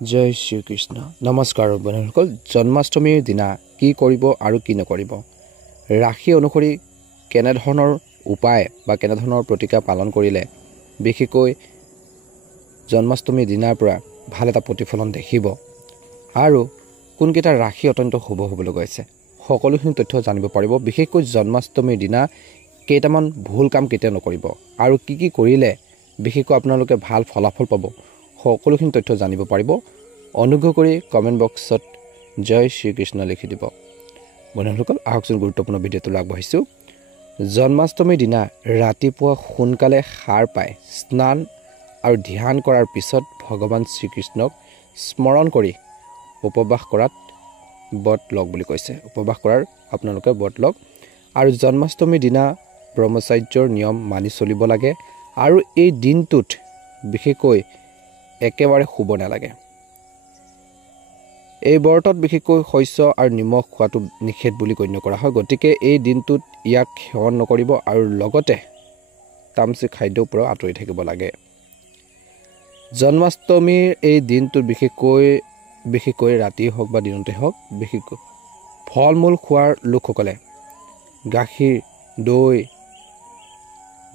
জয় শ্ৰীকৃষ্ণ নমস্কাৰ বন্ধুসকল জন্মাষ্টমীৰ দিনা কি কৰিব আৰু কি নকৰিব ৰাশি অনুসৰি কেনে ধৰণৰ উপায় বা কেনে ধৰণৰ প্ৰতিকা পালন কৰিলে বিশেষকৈ জন্মাষ্টমীৰ দিনাৰ পৰা ভাল এটা প্ৰতিফলন দেখিব আৰু কোনকেইটা ৰাশি অত্যন্ত শুভ হ'বলৈ গৈছে সকলোখিনি তথ্য জানিব পাৰিব বিশেষকৈ জন্মাষ্টমীৰ দিনা কেইটামান ভুল কাম কেতিয়া নকৰিব আৰু কি কৰিলে বিশেষকৈ আপোনালোকে ভাল ফলাফল পাব সকলোখিনি তথ্য জানিব পাৰিব অনুগ্ৰহ কৰি কমেন্ট বক্সত জয় শ্ৰীকৃষ্ণ লিখি দিব বন্ধুসকল আহকচোন গুৰুত্বপূৰ্ণ ভিডিঅ'টো আগবঢ়াইছো জন্মাষ্টমীৰ দিনা ৰাতিপুৱা সোনকালে সাৰ পাই স্নান আৰু ধ্যান কৰাৰ পিছত ভগৱান শ্ৰীকৃষ্ণক স্মৰণ কৰি উপবাস কৰাত বট লগ বুলি কৈছে উপবাস কৰাৰ আপোনালোকে বট লগ আৰু জন্মাষ্টমীৰ দিনা ব্ৰহ্মচাৰ্যৰ নিয়ম মানি চলিব লাগে আৰু এই দিনটোত বিশেষকৈ একেবাৰে শুব নালাগে এই বৰ্তত বিশেষকৈ শস্য আৰু নিমখ খোৱাটো নিষেধ বুলি গণ্য কৰা হয় গতিকে এই দিনটোত ইয়াক সেৱন নকৰিব আৰু লগতে তামসিক খাদ্যৰ পৰা আঁতৰি থাকিব লাগে জন্মাষ্টমীৰ এই দিনটোত বিশেষকৈ ৰাতি হওক বা দিনতে হওক বিশেষকৈ ফল-মূল খোৱাৰ লোকসকলে গাখীৰ দৈ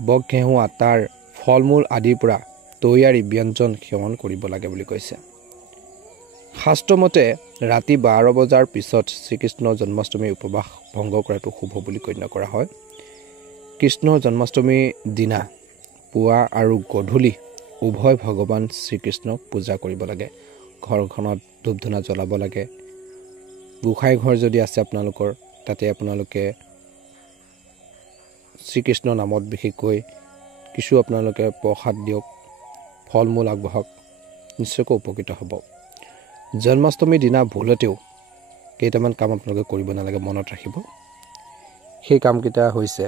বগ ঘেঁহু আটাৰ ফল-মূল আদিৰ পৰা তৈয়াৰী ব্যঞ্জন সেৱন কৰিব লাগে বুলি কৈছে শাস্ত্ৰমতে ৰাতি 12 বজাৰ পিছত শ্ৰীকৃষ্ণৰ জন্মাষ্টমীৰ উপবাস ভংগ কৰাটো শুভ বুলি গণ্য কৰা হয় কৃষ্ণৰ জন্মাষ্টমীৰ দিনা পুৱা আৰু গধূলি উভয় ভগৱান শ্ৰীকৃষ্ণক পূজা কৰিব লাগে ঘৰখনত ধূপ-ধূনা জ্বলাব লাগে গোসাই ঘৰ যদি আছে আপোনালোকৰ তাতে আপোনালোকে শ্ৰীকৃষ্ণৰ নামত বিশেষকৈ কিছু আপোনালোকে প্ৰসাদ দিয়ক ফল-মূল আগবঢ়াওক নিশ্চয়কৈ উপকৃত হ'ব জন্মাষ্টমীৰ দিনা ভুলতেও কেইটামান কাম আপোনালোকে কৰিব নালাগে মনত ৰাখিব সেই কামকেইটা হৈছে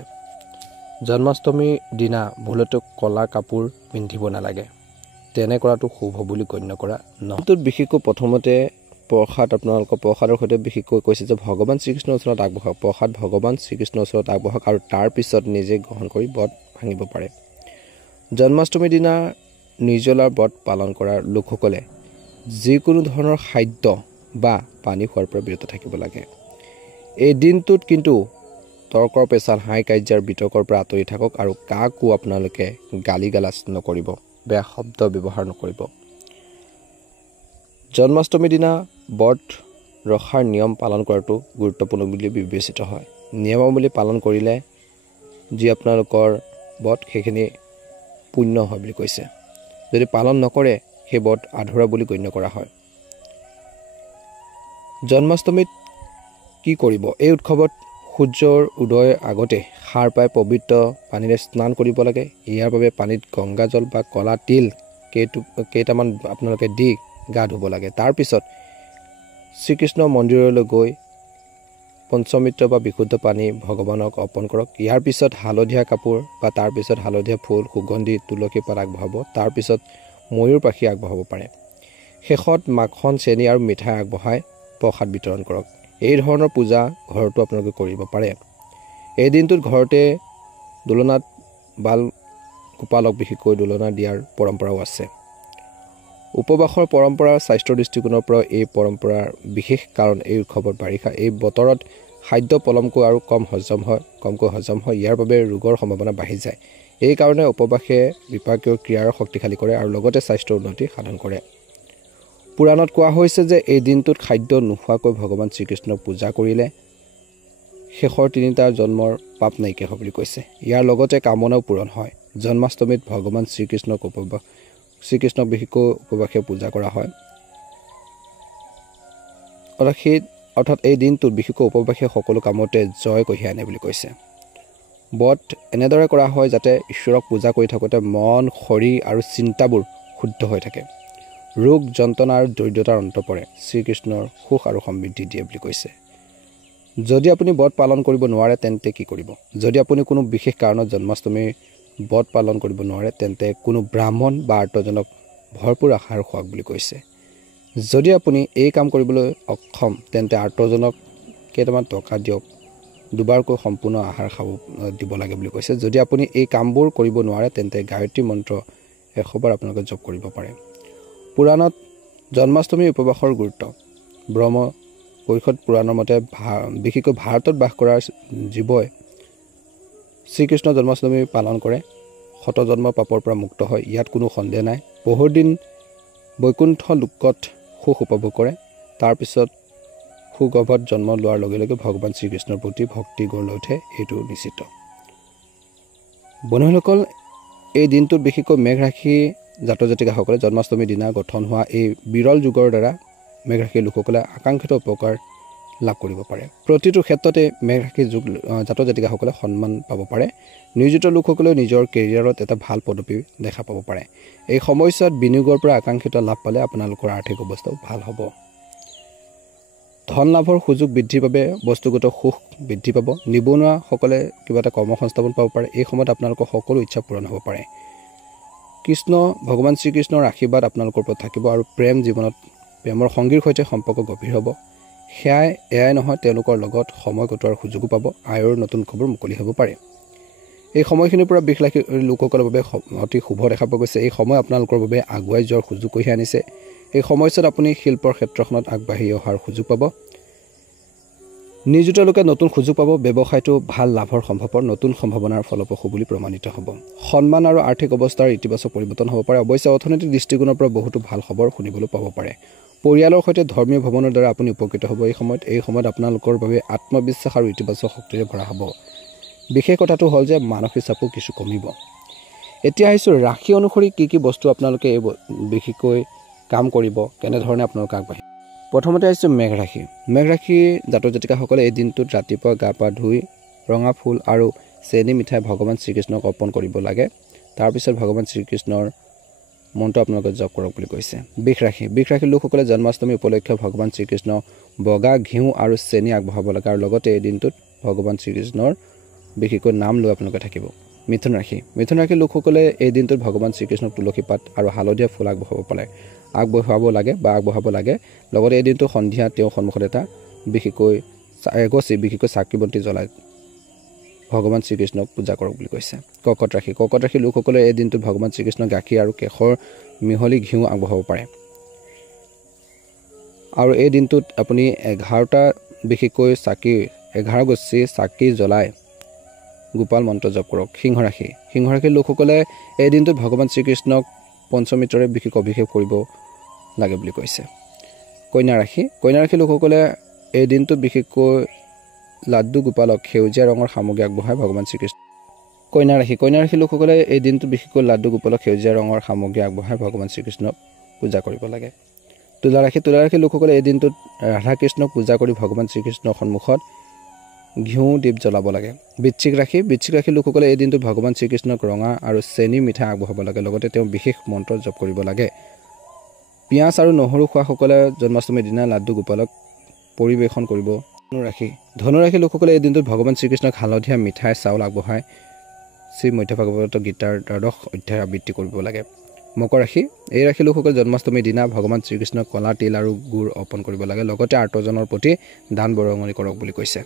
জন্মাষ্টমীৰ দিনা ভুলতেও কলা কাপোৰ পিন্ধিব নালাগে তেনে কৰাটো শুভ বুলি গণ্য কৰা নহয় বিশেষকৈ প্ৰথমতে প্ৰসাদ আপোনালোকৰ প্ৰসাদৰ সৈতে বিশেষকৈ কৈছে যে ভগৱান শ্ৰীকৃষ্ণৰ ওচৰত আগবঢ়াওক প্ৰসাদ ভগৱান শ্ৰীকৃষ্ণৰ ওচৰত আগবঢ়াওক আৰু তাৰ পিছত নিজে গ্ৰহণ কৰি ব্ৰত ভাঙিব পাৰে জন্মাষ্টমীৰ দিনা নিৰ্জলাৰ ব্ৰত পালন কৰাৰ লোকসকলে যিকোনো ধৰণৰ খাদ্য বা পানী খোৱাৰ পৰা বিৰত থাকিব লাগে এই দিনটোত কিন্তু তৰ্কৰ পেচাল হাই কাৰ্যাৰ বিতৰ্কৰ পৰা আঁতৰি থাকক আৰু কাকো আপোনালোকে গালি গালাজ নকৰিব বেয়া শব্দ ব্যৱহাৰ নকৰিব জন্মাষ্টমীৰ দিনা ব্ৰত ৰখাৰ নিয়ম পালন কৰাটো গুৰুত্বপূৰ্ণ বুলি বিবেচিত হয় নিয়মাৱলী পালন কৰিলে যি আপোনালোকৰ ব্ৰত সেইখিনি পুণ্য হয় বুলি কৈছে যদি পালন নকৰে সেই ব্ৰত আধৰুৱা বুলি গণ্য কৰা হয় জন্মাষ্টমীত কি কৰিব এই উৎসৱত সূৰ্যৰ উদয়ৰ আগতে সাৰ পাই পবিত্ৰ পানীৰে স্নান কৰিব লাগে ইয়াৰ বাবে পানীত গংগাজল বা কলা তিল কেইটামান আপোনালোকে দি গা ধুব লাগে তাৰ পিছত শ্ৰীকৃষ্ণ মন্দিৰলৈ গৈ পঞ্চমিত্ৰ বা বিশুদ্ধ পানী ভগৱানক অৰ্পণ কৰক ইয়াৰ পিছত হালধীয়া কাপোৰ বা তাৰ পিছত হালধীয়া ফুল সুগন্ধি তুলসী পাত আগবঢ়াব তাৰ পিছত ময়ূৰ পাখি আগবঢ়াব পাৰে শেষত মাখন চেনি আৰু মিঠাই আগবঢ়াই প্ৰসাদ বিতৰণ কৰক এই ধৰণৰ পূজা ঘৰতো আপোনালোকে কৰিব পাৰে এই দিনটোত ঘৰতে দোলনাত বাল গোপালক বিশেষকৈ দোলনা দিয়াৰ পৰম্পৰাও আছে উপবাসৰ পৰম্পৰা স্বাস্থ্যৰ দৃষ্টিকোণৰ পৰা এই পৰম্পৰাৰ বিশেষ কাৰণ এই উৎসৱত বাৰিষা এই বতৰত খাদ্য পলমকৈ আৰু কমকৈ হজম হয় ইয়াৰ বাবে ৰোগৰ সম্ভাৱনা বাঢ়ি যায় এই কাৰণে উপবাসে বিপাকীয় ক্ৰিয়াৰ শক্তিশালী কৰে আৰু লগতে স্বাস্থ্যৰ উন্নতি সাধন কৰে পুৰাণত কোৱা হৈছে যে এই দিনটোত খাদ্য নোখোৱাকৈ ভগৱান শ্ৰীকৃষ্ণক পূজা কৰিলে শেষৰ তিনিটা জন্মৰ পাপ নাইকিয়া হয় বুলি কৈছে ইয়াৰ লগতে কামনাও পূৰণ হয় জন্মাষ্টমীত ভগৱান শ্ৰীকৃষ্ণক বিশেষকৈ উপবাসে পূজা কৰা হয় অৰ্থাৎ এই দিনটোত বিশেষকৈ উপবাসে সকলো কামতে জয় কঢ়িয়াই আনে বুলি কৈছে ব্ৰত এনেদৰে কৰা হয় যাতে ঈশ্বৰক পূজা কৰি থাকোঁতে মন শৰীৰ আৰু চিন্তাবোৰ শুদ্ধ হৈ থাকে ৰোগ যন্ত্ৰণা আৰু দৰিদ্ৰতাৰ অন্ত পৰে শ্ৰীকৃষ্ণৰ সুখ আৰু সমৃদ্ধি দিয়ে বুলি কৈছে যদি আপুনি ব্ৰত পালন কৰিব নোৱাৰে তেন্তে কি কৰিব যদি আপুনি কোনো বিশেষ কাৰণত জন্মাষ্টমীৰ ব্ৰত পালন কৰিব নোৱাৰে তেন্তে কোনো ব্ৰাহ্মণ বা আৰ্তজনক ভৰপূৰ আহাৰ খুৱাওক বুলি কৈছে যদি আপুনি এই কাম কৰিবলৈ অক্ষম তেন্তে আৰ্তজনক কেইটামান টকা দিয়ক দুবাৰকৈ সম্পূৰ্ণ আহাৰ খাব দিব লাগে বুলি কৈছে যদি আপুনি এই কামবোৰ কৰিব নোৱাৰে তেন্তে গায়ত্ৰী মন্ত্ৰ 100 বাৰ আপোনালোকে জপ কৰিব পাৰে পুৰাণত জন্মাষ্টমী উপবাসৰ গুৰুত্ব ব্ৰহ্ম বৈষ্ণৱ পুৰাণৰ মতে বিশেষকৈ ভাৰতত বাস কৰা জীৱই শ্ৰীকৃষ্ণ জন্মাষ্টমী পালন কৰে শত জন্মৰ পাপৰ পৰা মুক্ত হয় ইয়াত কোনো সন্দেহ নাই বহু দিন বৈকুণ্ঠ লোকত সুখ উপভোগ কৰে তাৰ পিছত সুগৰ্ভত জন্ম লোৱাৰ লগে লগে ভগৱান শ্ৰীকৃষ্ণৰ প্ৰতি ভক্তি গঢ় লৈ উঠে এইটো নিশ্চিত বন্ধুসকল এই দিনটোত বিশেষকৈ মেঘ ৰাশি জাতক জাতিকাসকলে জন্মাষ্টমীৰ দিনা গঠন হোৱা এই বিৰল যুগৰ দ্বাৰা মেঘ ৰাশিৰ লোকসকলে আকাংক্ষিত উপকাৰ লাভ কৰিব পাৰে প্ৰতিটো ক্ষেত্ৰতে মেঘ ৰাশিৰ জাতক জাতিকাসকলে সন্মান পাব পাৰে নিয়োজিত লোকসকলেও নিজৰ কেৰিয়াৰত এটা ভাল পদবী দেখা পাব পাৰে এই সময়ছোৱাত বিনিয়োগৰ পৰা আকাংক্ষিত লাভ পালে আপোনালোকৰ আৰ্থিক অৱস্থাও ভাল হ'ব ধন লাভৰ সুযোগ বৃদ্ধিৰ বাবে বস্তুগত সুখ বৃদ্ধি পাব নিবনুৱাসকলে কিবা এটা কৰ্ম সংস্থাপন পাব পাৰে এই সময়ত আপোনালোকৰ সকলো ইচ্ছা পূৰণ হ'ব পাৰে ভগৱান শ্ৰীকৃষ্ণৰ আশীৰ্বাদ আপোনালোকৰ ওপৰত থাকিব আৰু প্ৰেম জীৱনত প্ৰেমৰ সংগীৰ সৈতে সম্পৰ্ক গভীৰ হ'ব এয়াই নহয় তেওঁলোকৰ লগত সময় কটোৱাৰ সুযোগো পাব আয়ৰ নতুন খবৰ মুকলি হ'ব পাৰে এই সময়খিনিৰ পৰা বৃষ ৰাশিৰ লোকসকলৰ বাবে অতি শুভ দেখা পোৱা গৈছে এই সময় আপোনালোকৰ বাবে আগুৱাই যোৱাৰ সুযোগ কঢ়িয়াই আনিছে এই সময়ছোৱাত আপুনি শিল্পৰ ক্ষেত্ৰখনত আগবাঢ়ি অহাৰ সুযোগ পাব নিয়োজিত লোকে নতুন সুযোগ পাব ব্যৱসায়টো ভাল লাভৰ সম্ভাৱৰ নতুন সম্ভাৱনাৰ ফলপ্ৰসূ বুলি প্ৰমাণিত হ'ব সন্মান আৰু আৰ্থিক অৱস্থাৰ ইতিবাচক পৰিৱৰ্তন হ'ব পাৰে অৱশ্যে অৰ্থনৈতিক দৃষ্টিকোণৰ পৰা বহুতো ভাল খবৰ শুনিবলৈ পাব পাৰে পৰিয়ালৰ সৈতে ধৰ্মীয় ভ্ৰমণৰ দ্বাৰা আপুনি উপকৃত হ'ব এই সময়ত আপোনালোকৰ বাবে আত্মবিশ্বাস আৰু ইতিবাচক শক্তিৰে ভৰা হ'ব বিশেষ কথাটো হ'ল যে মানসিক চাপো কিছু কমিব এতিয়া আহিছোঁ ৰাশি অনুসৰি কি বস্তু আপোনালোকে বিশেষকৈ কাম কৰিব কেনেধৰণে আপোনালোকে আগবাঢ়িব প্ৰথমতে আহিছোঁ মেঘ ৰাশি জাতক জাতিকাসকলে এই দিনটোত ৰাতিপুৱা গা পা ধুই ৰঙা ফুল আৰু চেনি মিঠাই ভগৱান শ্ৰীকৃষ্ণক অৰ্পণ কৰিব লাগে তাৰপিছত ভগৱান শ্ৰীকৃষ্ণৰ মন্ত্ৰ আপোনালোকে জপ কৰক বুলি কৈছে বৃষ ৰাশিৰ লোকসকলে জন্মাষ্টমী উপলক্ষে ভগৱান শ্ৰীকৃষ্ণ বগা ঘিউ আৰু চেনি আগবঢ়াব লাগে আৰু লগতে এই দিনটোত ভগৱান শ্ৰীকৃষ্ণৰ বিশেষকৈ নাম লৈ আপোনালোকে থাকিব মিথুন ৰাশিৰ লোকসকলে এই দিনটোত ভগৱান শ্ৰীকৃষ্ণক তুলসী পাত আৰু হালধীয়া ফুল আগবঢ়াব লাগে লগতে এই দিনটো সন্ধিয়া তেওঁৰ সন্মুখত এটা বিশেষকৈ চাকি বন্তি জ্বলাই ভগৱান শ্ৰীকৃষ্ণক পূজা কৰক বুলি কৈছে কৰ্কট ৰাশিৰ লোকসকলে এই দিনটোত ভগৱান শ্ৰীকৃষ্ণক গাখীৰ আৰু কেশৰ মিহলি ঘিউ আগবঢ়াব পাৰে আৰু এই দিনটোত আপুনি 11টা বিশেষকৈ 11 গছি চাকি জ্বলাই গোপাল মন্ত্ৰ জপ কৰক সিংহ ৰাশিৰ লোকসকলে এই দিনটোত ভগৱান শ্ৰীকৃষ্ণক পঞ্চমিত্ৰৰে বিশেষ অভিষেক কৰিব লাগে বুলি কৈছে কন্যা ৰাশিৰ লোকসকলে এই দিনটোত বিশেষকৈ লাড্ডু গোপালক সেউজীয়া ৰঙৰ সামগ্ৰী আগবঢ়ায় ভগৱান শ্ৰীকৃষ্ণ কন্যা ৰাশিৰ লোকসকলে এই দিনটোত বিশেষকৈ লাড্ডু গোপালক সেউজীয়া ৰঙৰ সামগ্ৰী আগবঢ়ায় ভগৱান শ্ৰীকৃষ্ণক পূজা কৰিব লাগে তুলা ৰাশিৰ লোকসকলে এই দিনটোত ৰাধা কৃষ্ণক পূজা কৰি ভগৱান শ্ৰীকৃষ্ণৰ সন্মুখত ঘিউ দীপ জ্বলাব লাগে বৃশ্চিক ৰাশিৰ লোকসকলে এই দিনটোত ভগৱান শ্ৰীকৃষ্ণক ৰঙা আৰু চেনি মিঠাই আগবঢ়াব লাগে লগতে তেওঁ বিশেষ মন্ত্ৰ জপ কৰিব লাগে পিঁয়াজ আৰু নহৰু খোৱাসকলে জন্মাষ্টমীৰ দিনা লাড্ডু গোপালক পৰিৱেশন কৰিব ধনুৰাশিৰ লোকসকলে এই দিনটোত ভগৱান শ্ৰীকৃষ্ণক হালধীয়া মিঠাই চাউল আগবঢ়াই শ্ৰী মধ্যভাগৱত গীতাৰ 12 অধ্যায় আবৃত্তি কৰিব লাগে মকৰ ৰাশিৰ লোকসকলে জন্মাষ্টমীৰ দিনা ভগৱান শ্ৰীকৃষ্ণক কলা তিল আৰু গুড় অৰ্পণ কৰিব লাগে লগতে আৰ্তজনৰ প্ৰতি দান বৰঙণি কৰক বুলি কৈছে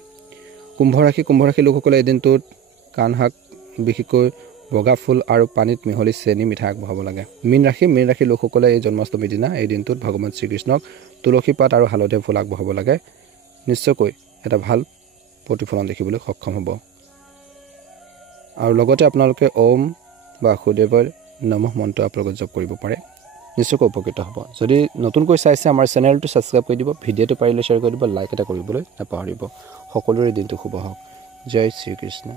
কুম্ভ ৰাশিৰ লোকসকলে এই দিনটোত কাণ শাক বিশেষকৈ বগা ফুল আৰু পানীত মিহলি চেনি মিঠাই আগবঢ়াব লাগে মীন ৰাশিৰ লোকসকলে এই জন্মাষ্টমীৰ দিনা এই দিনটোত ভগৱান শ্ৰীকৃষ্ণক তুলসী পাত আৰু হালধীয়া ফুল আগবঢ়াব লাগে নিশ্চয়কৈ এটা ভাল প্ৰতিফলন দেখিবলৈ সক্ষম হ'ব আৰু লগতে আপোনালোকে ওম বাসুদেৱৰ নমঃ মন্ত্ৰ আপোনালোকে জপ কৰিব পাৰে নিশ্চয়কৈ উপকৃত হ'ব যদি নতুনকৈ চাইছে আমাৰ চেনেলটো ছাবস্ক্ৰাইব কৰি দিব ভিডিঅ'টো পাৰিলে শ্বেয়াৰ কৰি দিব লাইক এটা কৰিবলৈ নাপাহৰিব সকলোৰে দিনটো শুভ হওক জয় শ্ৰীকৃষ্ণ